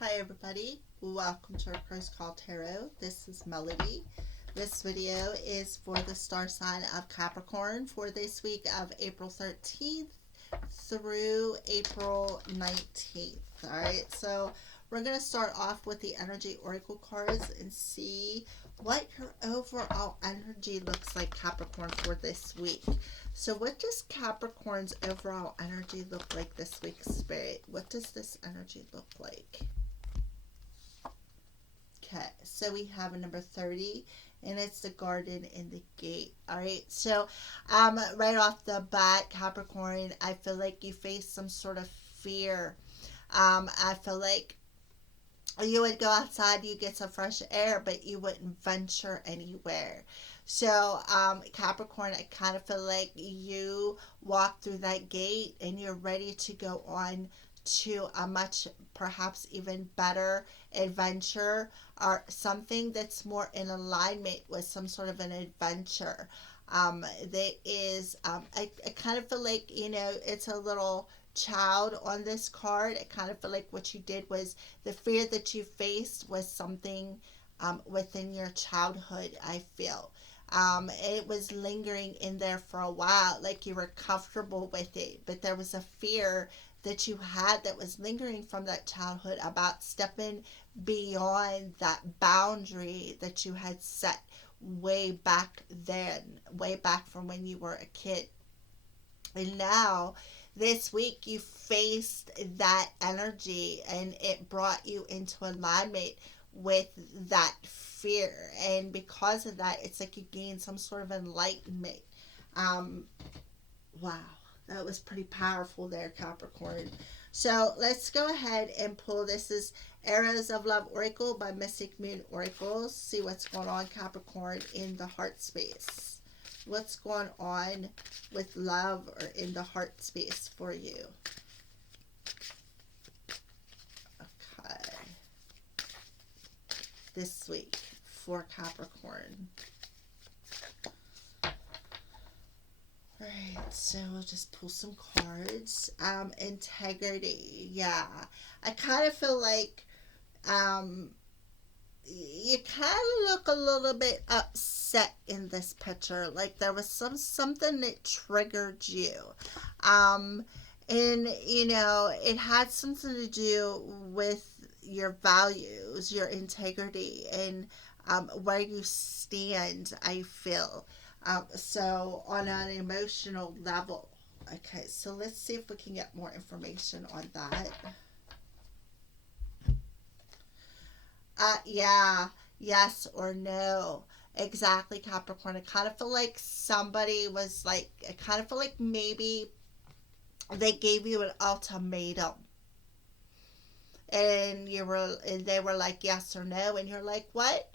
Hi everybody, welcome to our First Call Tarot. This is Melody. This video is for the star sign of Capricorn for this week of April 13th through April 19th. Alright, so we're going to start off with the energy oracle cards and see what your overall energy looks like, Capricorn, for this week. So what does Capricorn's overall energy look like this week, Spirit? What does this energy look like? Okay, so we have a number 30, and it's the garden and the gate. All right, so right off the bat, Capricorn, I feel like you face some sort of fear. I feel like you would go outside, you get some fresh air, but you wouldn't venture anywhere. So, Capricorn, I kind of feel like you walk through that gate and you're ready to go on to a much, perhaps even better adventure, or something that's more in alignment with some sort of an adventure. There is, I kind of feel like, it's a little child on this card. I kind of feel like what you did was the fear that you faced was something within your childhood, I feel. It was lingering in there for a while, like you were comfortable with it, but there was a fear that you had that was lingering from that childhood about stepping beyond that boundary that you had set way back then, way back from when you were a kid. And now, this week, you faced that energy and it brought you into alignment with that fear. And because of that, it's like you gained some sort of enlightenment. Um, wow, that was pretty powerful there, Capricorn. So let's go ahead and pull. This is Arrows of Love Oracle by Mystic Moon Oracles. See what's going on, Capricorn, in the heart space. What's going on with love or in the heart space for you? Okay. This week for Capricorn. Alright, so we'll just pull some cards. Integrity. Yeah. I kind of feel like you kind of look a little bit upset in this picture, like there was something that triggered you, and it had something to do with your values, your integrity, and where you stand, I feel. So on an emotional level. Okay, so let's see if we can get more information on that. Yeah, yes or no. Exactly, Capricorn. I kind of feel like somebody was like, I kind of feel like maybe they gave you an ultimatum, and they were like yes or no, and you're like, what?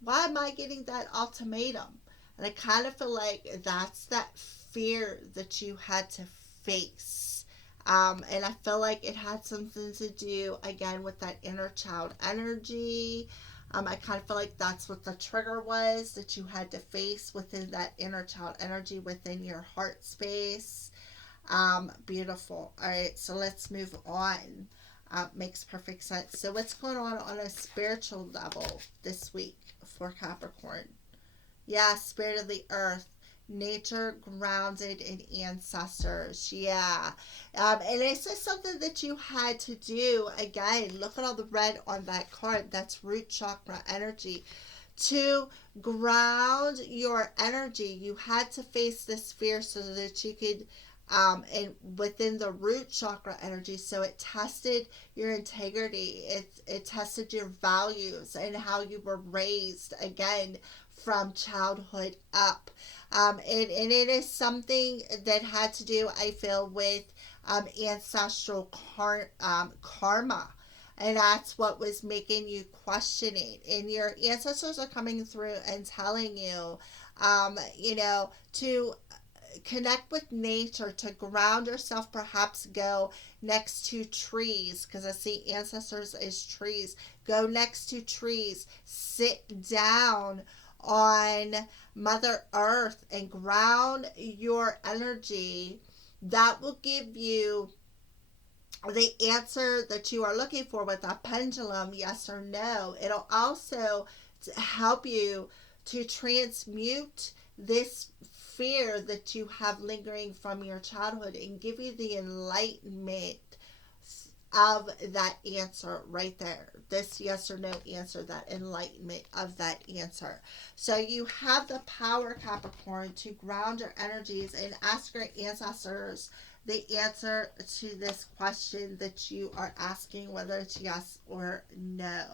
Why am I getting that ultimatum? And I kind of feel like that's that fear that you had to face. And I feel like it had something to do again with that inner child energy. I kind of feel like that's what the trigger was that you had to face within that inner child energy within your heart space. Beautiful. All right, so let's move on. Makes perfect sense. So, what's going on a spiritual level this week for Capricorn? Yeah, spirit of the earth, nature grounded in ancestors. Yeah. And it's just something that you had to do. Again, look at all the red on that card. That's root chakra energy. To ground your energy, you had to face this fear so that you could, and within the root chakra energy, so it tested your integrity, it tested your values and how you were raised, again, from childhood up. And it is something that had to do, I feel, with ancestral karma. And that's what was making you question it. And your ancestors are coming through and telling you, to connect with nature, to ground yourself, perhaps go next to trees, because I see ancestors as trees. Go next to trees, sit down on Mother Earth and ground your energy. That will give you the answer that you are looking for with a pendulum, yes or no. It'll also help you to transmute this fear that you have lingering from your childhood and give you the enlightenment of that answer right there. This yes or no answer, that enlightenment of that answer. So you have the power, Capricorn, to ground your energies and ask your ancestors the answer to this question that you are asking, whether it's yes or no.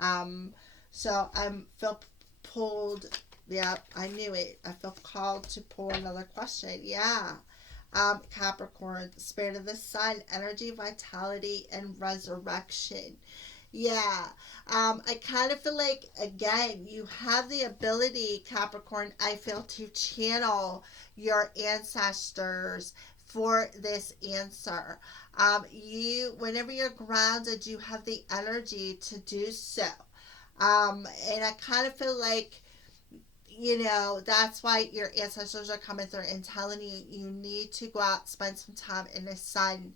Um, so I'm feel pulled. Yeah, I knew it. I feel called to pull another question. Yeah. Capricorn, spirit of the sun, energy, vitality, and resurrection. Yeah. I kind of feel like, again, you have the ability, Capricorn, I feel, to channel your ancestors for this answer. Whenever you're grounded, you have the energy to do so. And I kind of feel like, that's why your ancestors are coming through and telling you you need to go out, spend some time in the sun.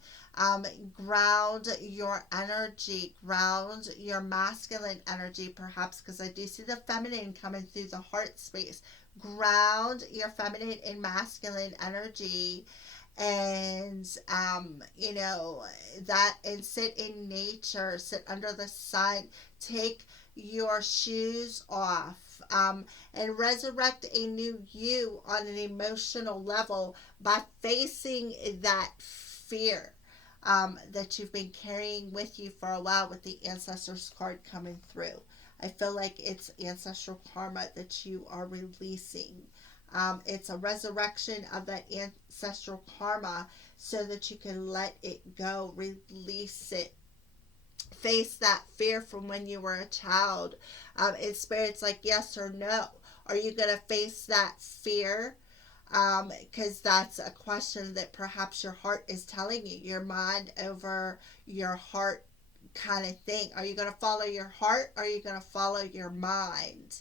Ground your energy, ground your masculine energy, perhaps, because I do see the feminine coming through the heart space. Ground your feminine and masculine energy, and that, and sit in nature, sit under the sun, take your shoes off, and resurrect a new you on an emotional level by facing that fear that you've been carrying with you for a while, with the ancestors card coming through. I feel like it's ancestral karma that you are releasing. It's a resurrection of that ancestral karma so that you can let it go, release it, face that fear from when you were a child. In spirit's like, yes or no. Are you going to face that fear? Because that's a question that perhaps your heart is telling you, your mind over your heart kind of thing. Are you going to follow your heart, or are you going to follow your mind?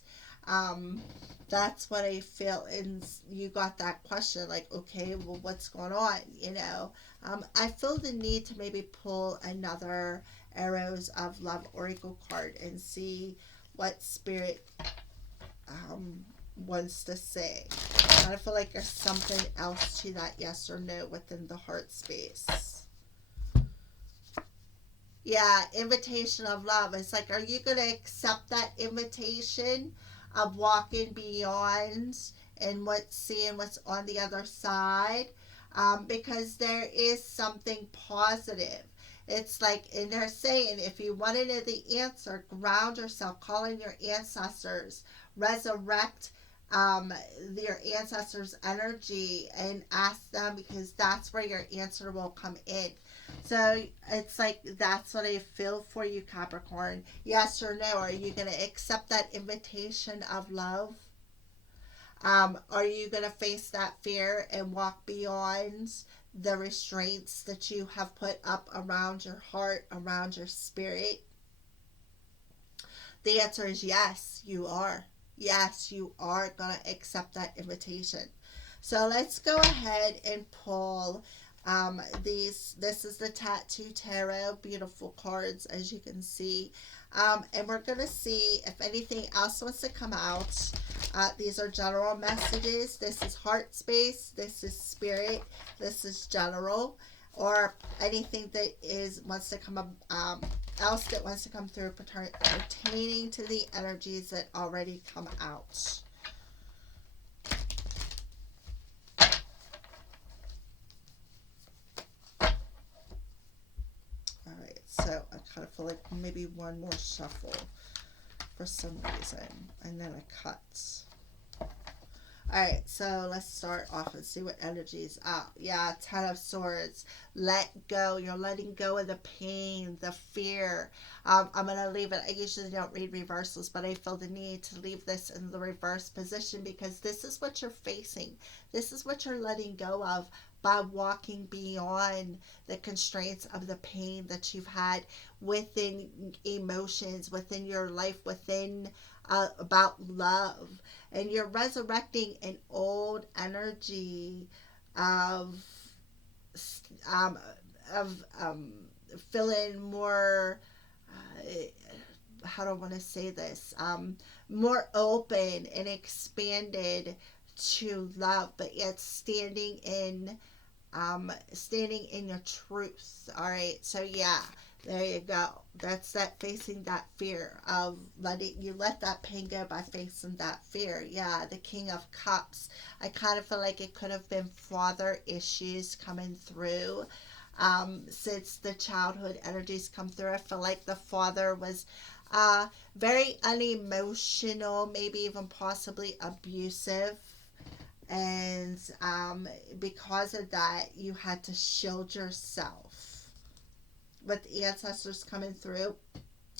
Um, that's what I feel. And you got that question, like, okay, well, what's going on? I feel the need to maybe pull another Arrows of Love Oracle card and see what spirit wants to say. I feel like there's something else to that yes or no within the heart space. Yeah, invitation of love. It's like, are you going to accept that invitation of walking beyond and seeing what's on the other side? Because there is something positive. It's like, and they're saying, if you want to know the answer, ground yourself, call in your ancestors, resurrect your ancestors' energy and ask them, because that's where your answer will come in. So it's like, that's what I feel for you, Capricorn. Yes or no? Are you going to accept that invitation of love? Are you going to face that fear and walk beyond the restraints that you have put up around your heart, around your spirit? The answer is yes, you are. Yes, you are going to accept that invitation. So let's go ahead and pull these. This is the Tattoo Tarot. Beautiful cards, as you can see. And we're going to see if anything else wants to come out. These are general messages. This is heart space. This is spirit. This is general. Or anything that wants to come up, else that wants to come through pertaining to the energies that already come out. Alright, so I kind of feel like maybe one more shuffle for some reason, and then a cut. Alright, so let's start off and see what energy's out. Yeah, Ten of Swords. Let go. You're letting go of the pain, the fear. I'm going to leave it. I usually don't read reversals, but I feel the need to leave this in the reverse position, because this is what you're facing. This is what you're letting go of by walking beyond the constraints of the pain that you've had within emotions, within your life, within about love. And you're resurrecting an old energy of of feeling more, how do I want to say this, more open and expanded to love, but yet standing in your truth. All right, so yeah, there you go. That's that, facing that fear of letting you let that pain go by facing that fear. Yeah, the King of Cups. I kind of feel like it could have been father issues coming through. Since the childhood energies come through, I feel like the father was very unemotional, maybe even possibly abusive, and because of that, you had to shield yourself. With the ancestors coming through,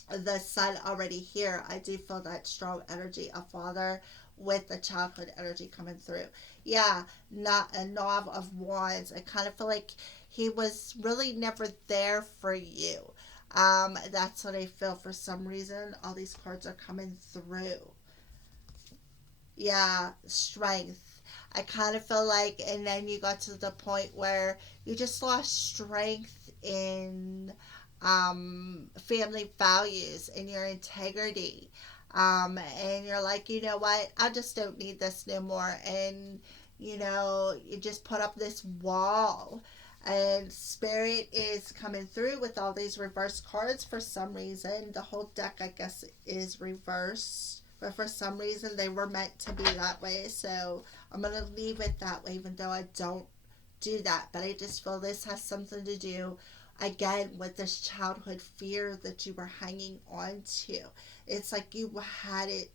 the sun already here, I do feel that strong energy of father with the childhood energy coming through. Yeah, not a knob of wands. I kind of feel like he was really never there for you. That's what I feel. For some reason, all these cards are coming through. Yeah, strength. I kind of feel like, and then you got to the point where you just lost strength in family values and your integrity. And you're like, you know what? I just don't need this no more. And, you just put up this wall. And Spirit is coming through with all these reverse cards for some reason. The whole deck, I guess, is reversed, but for some reason they were meant to be that way, so I'm going to leave it that way, even though I don't do that. But I just feel this has something to do, again, with this childhood fear that you were hanging on to. It's like you had it,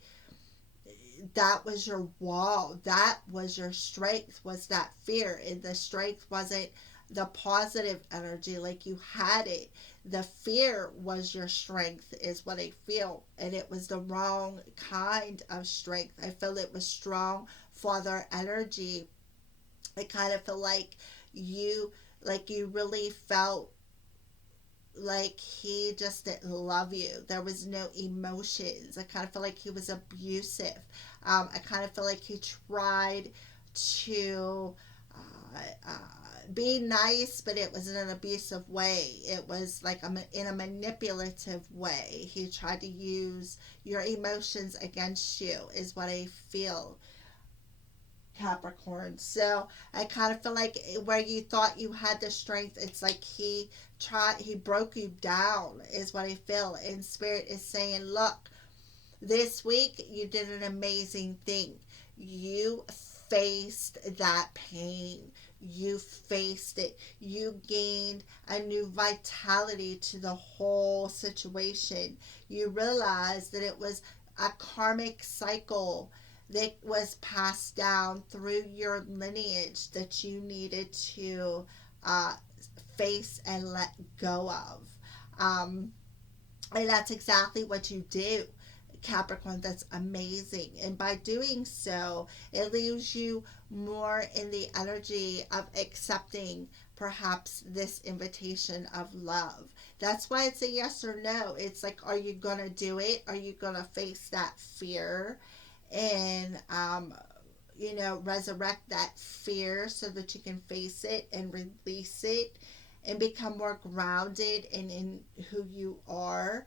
that was your wall, that was your strength, was that fear. And the strength wasn't the positive energy, like you had it. The fear was your strength, is what I feel, and it was the wrong kind of strength. I feel it was strong father energy. I kind of feel like you really felt like he just didn't love you. There was no emotions. I kind of feel like he was abusive. I kind of feel like he tried to be nice, but it was in an abusive way. It was like in a manipulative way. He tried to use your emotions against you, is what I feel, Capricorn. So I kind of feel like where you thought you had the strength, it's like he broke you down, is what I feel. And Spirit is saying, look, this week you did an amazing thing. You faced that pain. You faced it. You gained a new vitality to the whole situation. You realized that it was a karmic cycle that was passed down through your lineage that you needed to uh, face and let go of. And that's exactly what you do, Capricorn. That's amazing. And by doing so, it leaves you more in the energy of accepting perhaps this invitation of love. That's why it's a yes or no. It's like, are you going to do it? Are you going to face that fear and, resurrect that fear so that you can face it and release it and become more grounded in who you are?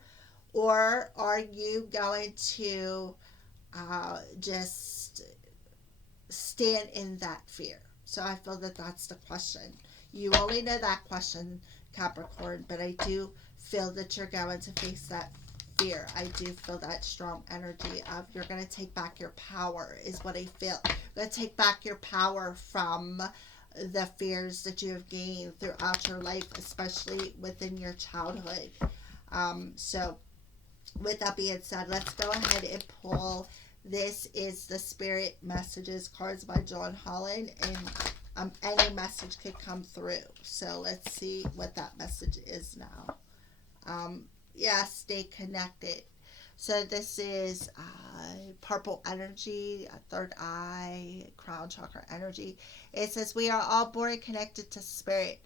Or are you going to just stand in that fear? So I feel that that's the question. You only know that question, Capricorn, but I do feel that you're going to face that fear. I do feel that strong energy of you're going to take back your power, is what I feel. You're going to take back your power from the fears that you have gained throughout your life, especially within your childhood. So with that being said, let's go ahead and pull. This is the Spirit Messages cards by John Holland, and any message could come through. So let's see what that message is now. Stay connected. So this is purple energy, third eye, crown chakra energy. It says we are all born connected to spirit,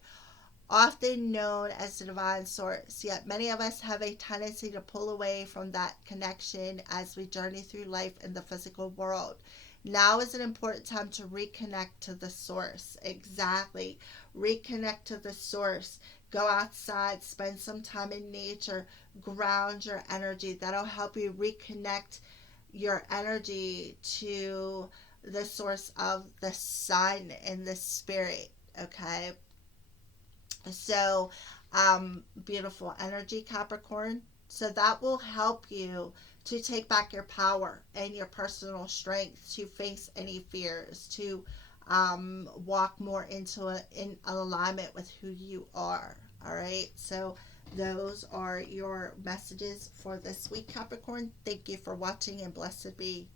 often known as the divine source. Yet many of us have a tendency to pull away from that connection as we journey through life in the physical world. Now is an important time to reconnect to the source. Exactly. Reconnect to the source. Go outside, spend some time in nature, ground your energy. That'll help you reconnect your energy to the source of the sun and the spirit. Okay. So, beautiful energy, Capricorn. So that will help you to take back your power and your personal strength to face any fears, to walk more in alignment with who you are. All right. So those are your messages for this week, Capricorn. Thank you for watching, and blessed be.